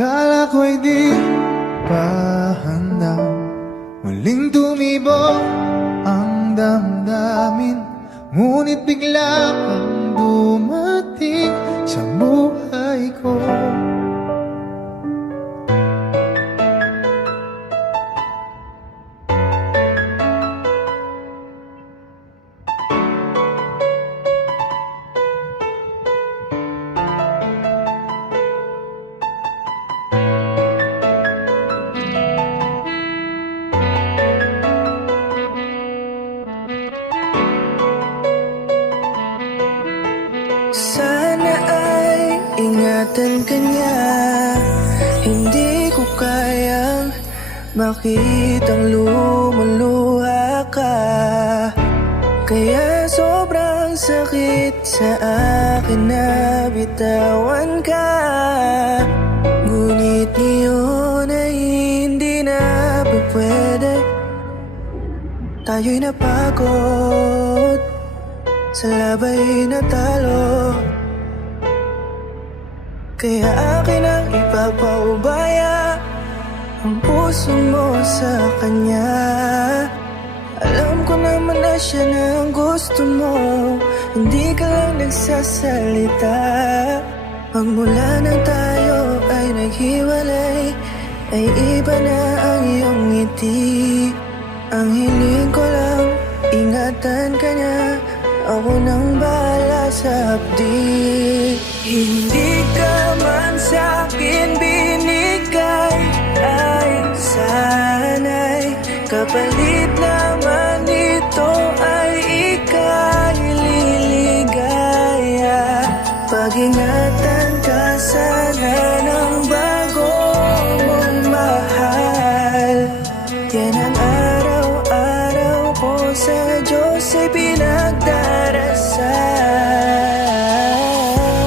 Akala ko'y di pa handa, muling tumibok ang damdamin. Ngunit bigla kang dumating sa buhay ko. Sana ay ingatan ka niya. Hindi ko kayang makitang lumuluha ka. Kaya sobrang sakit sa akin na bitawan ka. Ngunit ngayon ay hindi na pwede. Tayo'y napagod, sa labay na talo. Kaya akin ang ipapaubaya ang puso mo sa kanya. Alam ko naman na siya na ang gusto mo, hindi ka lang nagsasalita. Magmula nang tayo ay naghiwalay, ay iba na ang iyong ngiti. Ang hiling ko lang, ingatan ka niya. Ako nang bahala sa hapdi. Hindi ka man sa'kin binigay, ay sana'y kapalit naman ito ay ika'y liligaya. Pag-ingatan ka sana ng bago mong mahal. Yan ang araw-araw ko sa Diyos ay pinagdarasal.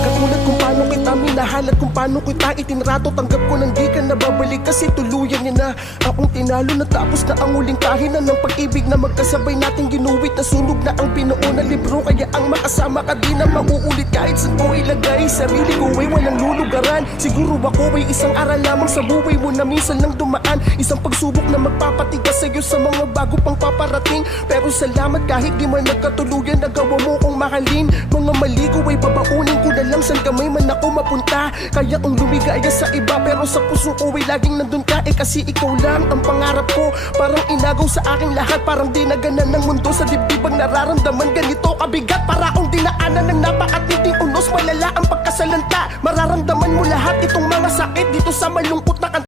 Katulad kung paano kita minahal at kung paano kita itinrato, tanggap ko nang di ka nababalik kasi tuluyan niya na akong tinalo. Natapos na ang uling kahina ng pag-ibig na magkasabay nating ginuwit. Nasunog na ang binuo na libro, kaya ang makasama ka di na mauulit. Kahit saan ko ilagay sarili ko ay walang lulugaran. Siguro ako ay isang aral lamang sa buhay mo na minsan lang dumaan. Isang pagsubok na magpapatigas sa'yo sa mga bago pang paparating. Pero salamat kahit di man nagkatuluyan, nagawa mo kong mahalin. Mga mali ko ay babaunin ko na lang saan kamay man ako mapunta. Kaya kung lumigaya sa iba pero sa puso ko ay laging nandun ka. Kasi ikaw lang ang pangarap ko. Parang inagaw sa aking lahat, parang dinaganan ng mundo sa dibdibang nararamdaman. Ganito kabigat para akong dinaanan ng napakatinding unos. Malala ang pagkasalanta, mararamdaman mo lahat itong mga sakit dito sa malungkot na